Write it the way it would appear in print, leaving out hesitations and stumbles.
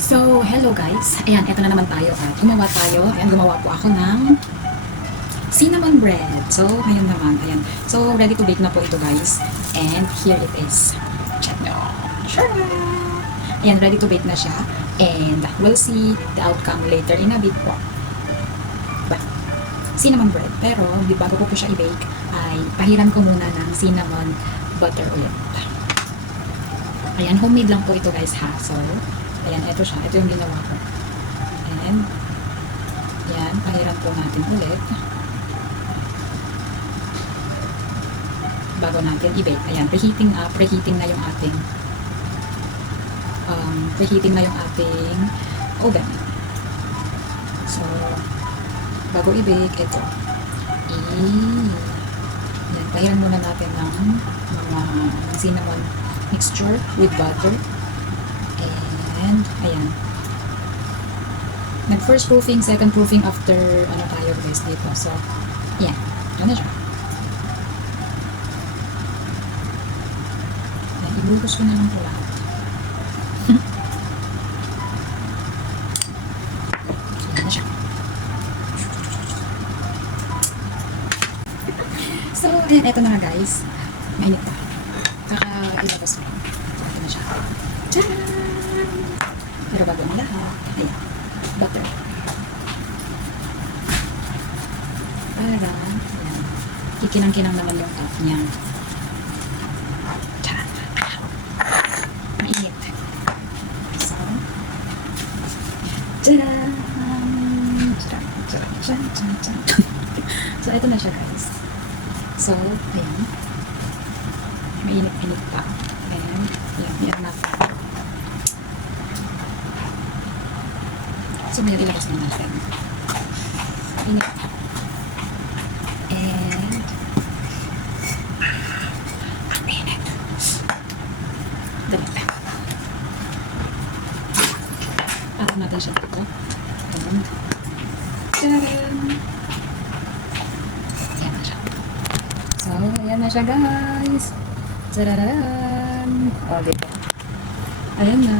So, hello guys. Ayan, eto na naman tayo. At gumawa tayo. Ayan, gumawa po ako ng cinnamon bread. So, ngayon naman, ayan. So, ready to bake na po ito guys. And here it is. Check nyo. Sure! Ayan, ready to bake na siya. And we'll see the outcome later in a bit po. Cinnamon bread. Pero, bago ko po siya i-bake, ay pahiran ko muna ng cinnamon butter ulit. Ayan, homemade lang po ito guys ha. So, ayan, ito siya. Ito yung ginawa ko. And, ayan, pahiran po natin ulit. Bago natin i-bake. Ayan, preheating na yung ating oven. So, bago i-bake, ito. Ayan, pahiran muna natin ng mga cinnamon mixture with butter. And, ayan. Nag-first proofing, second proofing after, tayo guys dito. So, ayan. Ito na siya. Ayan, ibuhos ko na lang po lahat. Ayan na siya. So, ayan, ito na nga guys. Mainit pa. Kaka-ilabas ko. So, ito na siya. Tcharam! Pero bago ang lahat, ayan, butter. Para, ayan, kikinang-kinang naman yung top niya. Tcharam! Mainit. So, tcharam! Tcharam! So, ito na siya guys. So, ayan. Mainit-init pa. Ayan, yan na pa. So, ngayon ilabas na natin. Init. And, ang init. Dali pa. Alam natin siya dito. Ayan. Tcharam! Ayan na siya. So, ayan na siya guys. Tararan! O, dito. Ayan na.